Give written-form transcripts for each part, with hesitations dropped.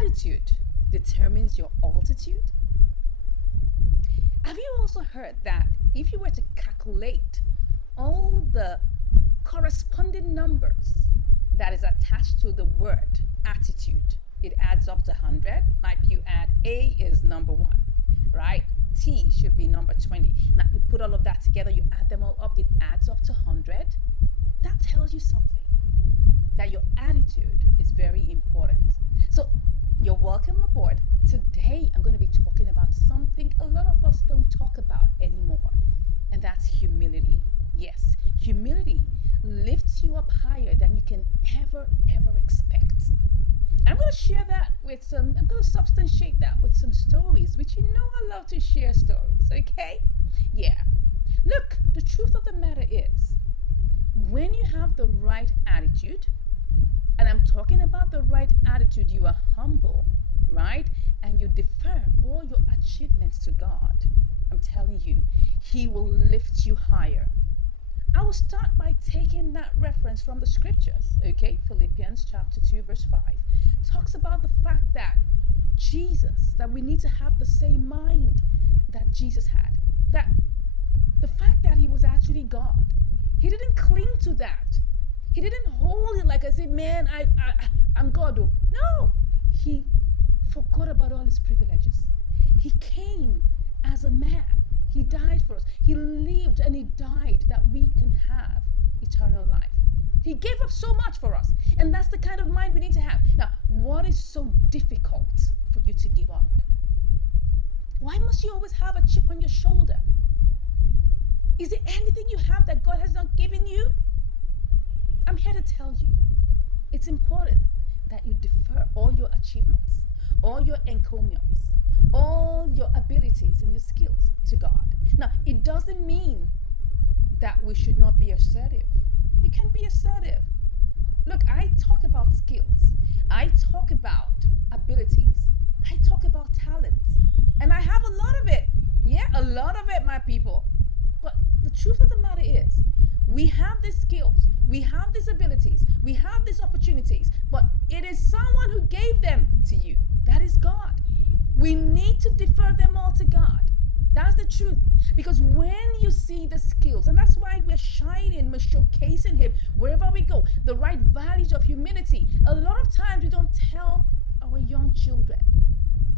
attitude determines your altitude. Have you also heard that if you were to calculate all the corresponding numbers that is attached to the word attitude, it adds up to 100? Like you add A is number 1, right? T should be number 20. Now you put all of that together, you add them all up, it adds up to 100. That tells you something, that your attitude is very important. So you're welcome aboard. Today I'm going to be talking about something a lot of us don't talk about anymore, and that's humility. Yes, humility lifts you up higher than you can ever expect. And I'm going to share that with I'm going to substantiate that with some stories, which you know I love to share stories, okay? Yeah. Look, the truth of the matter is, when you have the right attitude, and I'm talking about the right attitude, you are humble, right? And you defer all your achievements to God. I'm telling you, He will lift you higher. I will start by taking that reference from the scriptures, okay? Philippians chapter 2, verse 5 talks about the fact that Jesus, that we need to have the same mind that Jesus had. That the fact that He was actually God. He didn't cling to that. He didn't hold it like I say, man, I'm God. Oh. No, He forgot about all His privileges. He came as a man. He died for us. He lived and He died that we can have eternal life. He gave up so much for us. And that's the kind of mind we need to have. Now, what is so difficult for you to give up? Why must you always have a chip on your shoulder? Is there anything you have that God has not given you? I'm here to tell you, it's important that you defer all your achievements, all your encomiums, all your abilities and your skills to God. Now, it doesn't mean that we should not be assertive. You can be assertive. Look, I talk about skills. I talk about abilities. I talk about talents. And I have a lot of it. Yeah, a lot of it, my people. But the truth of the matter is, we have these skills, we have these abilities, we have these opportunities, but it is someone who gave them to you. That is God. We need to defer them all to God. That's the truth. Because when you see the skills, and that's why we're shining, we're showcasing Him wherever we go, the right values of humility. A lot of times we don't tell our young children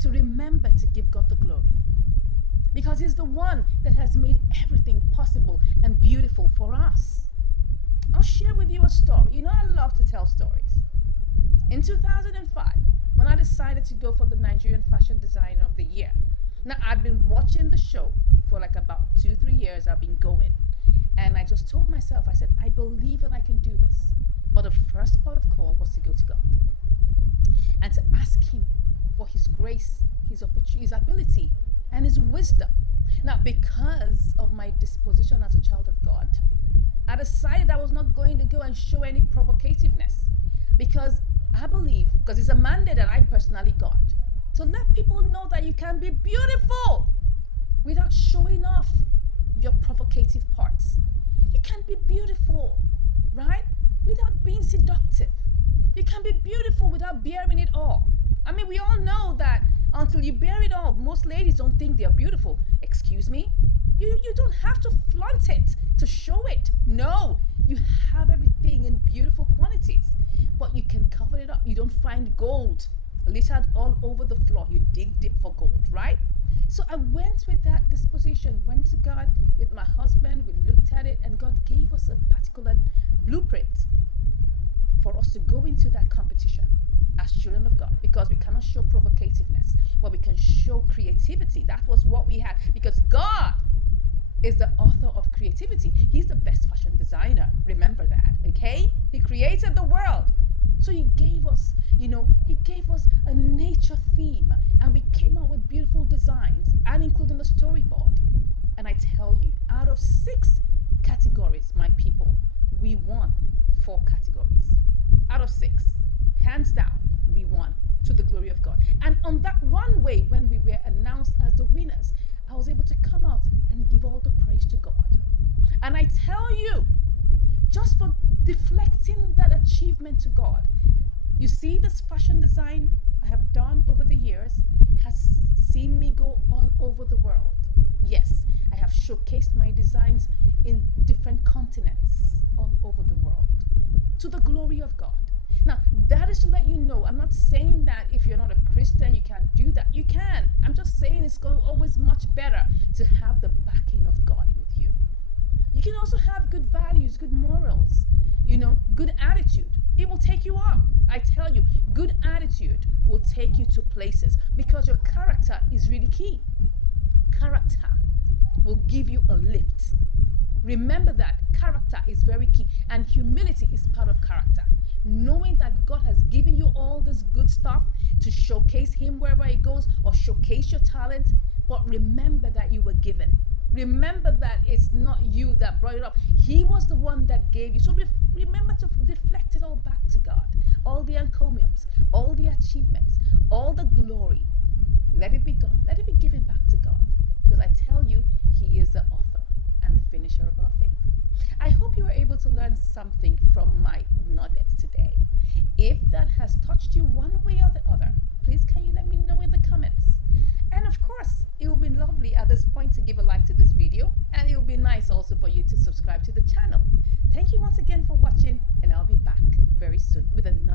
to remember to give God the glory. Because He's the one that has made everything possible and beautiful for us. I'll share with you a story. You know, I love to tell stories. In 2005, when I decided to go for the Nigerian Fashion Designer of the Year. Now, I'd been watching the show for like about 2-3 years. I've been going. And I just told myself, I said, I believe that I can do this. But the first part of call was to go to God and to ask Him for His grace, His opportunity, His ability, and His wisdom. Now, because of my disposition as a child of God, I decided I was not going to go and show any provocativeness, because I believe, because it's a mandate that I personally got, to let people know that you can be beautiful without showing off your provocative parts. You can be beautiful, right? Without being seductive. You can be beautiful without bearing it all. I mean, we all know that until you bear it all, most ladies don't think they're beautiful. Excuse me? You don't have to flaunt it to show it. No, you have everything in beautiful quantities, but you can cover it up. You don't find gold littered all over the floor. You dig deep for gold, right? So I went with that disposition, went to God with my husband. We looked at it, and God gave us a particular blueprint for us to go into that competition as children of God, because we cannot show provocativeness, but we can show creativity. That was what we had, because God is the author of creativity. He's the best fashion designer. Remember that, okay? He created the world. So He gave us, He gave us a nature theme, and we came out with beautiful designs, and including the storyboard. And I tell you, out of 6 categories, my people, we won 4 categories. Out of 6, hands down, we won, to the glory of God. And on that runway, when we were announced as the winners, I was able to come out and give all the praise to God. And I tell you, just for deflecting that achievement to God, you see this fashion design I have done over the years has seen me go all over the world. Yes, I have showcased my designs in different continents all over the world to the glory of God. Now, that is to let you know, I'm not saying that if you're not a Christian, you can't do that. You can. I'm just saying it's always much better to have the backing of God with you. You can also have good values, good morals, good attitude. It will take you up. I tell you, good attitude will take you to places because your character is really key. Character will give you a lift. Remember that character is very key, and humility is part of character. Knowing that God has given you all this good stuff to showcase Him wherever He goes or showcase your talent, but remember that you were given. Remember that it's not you that brought it up. He was the one that gave you. So remember to reflect it all back to God. All the encomiums, all the achievements, all the glory. Let it be gone. Let it be given back to God. Because I tell you, He is the author and the finisher of our faith. I hope you were able to learn something from my nuggets today. If that has touched you one way or the other, please can you let me know in the comments? And of course, it will be lovely at this point to give a like to this video, and it will be nice also for you to subscribe to the channel. Thank you once again for watching, and I'll be back very soon with another